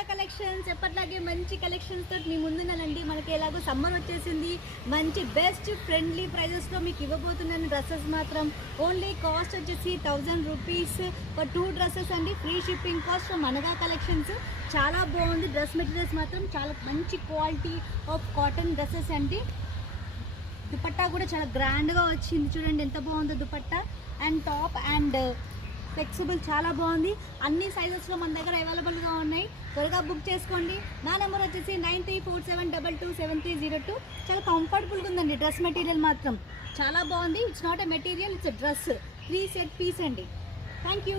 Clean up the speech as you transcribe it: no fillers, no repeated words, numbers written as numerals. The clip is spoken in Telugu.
మనగా కలెక్షన్స్ ఎప్పటిలాగే మంచి కలెక్షన్స్ తోటి మీ ముందున్నానండి. మనకి ఎలాగో సమ్మర్ వచ్చేసింది, మంచి బెస్ట్ ఫ్రెండ్లీ ప్రైజెస్లో మీకు ఇవ్వబోతున్నాను. డ్రెస్సెస్ మాత్రం ఓన్లీ కాస్ట్ వచ్చేసి 1000 రూపీస్ ఫర్ 2 డ్రెస్సెస్ అండి. ఫ్రీ షిప్పింగ్ కాస్ట్ మనగా కలెక్షన్స్. చాలా బాగుంది. డ్రెస్ మెటీరియల్స్ మాత్రం చాలా మంచి క్వాలిటీ ఆఫ్ కాటన్ డ్రెస్సెస్ అండి. దుపట్టా కూడా చాలా గ్రాండ్గా వచ్చింది, చూడండి ఎంత బాగుందో dupatta. And top and flexible చాలా బాగుంది. అన్ని సైజెస్లో మన దగ్గర అవైలబుల్గా ఉన్నాయి. త్వరగా బుక్ చేసుకోండి. నా నెంబర్ వచ్చేసి 9347227302. చాలా కంఫర్టబుల్గా ఉందండి. డ్రెస్ మెటీరియల్ మాత్రం చాలా బాగుంది. It's not a material, it's a dress. 3 set piece అండి. Thank you.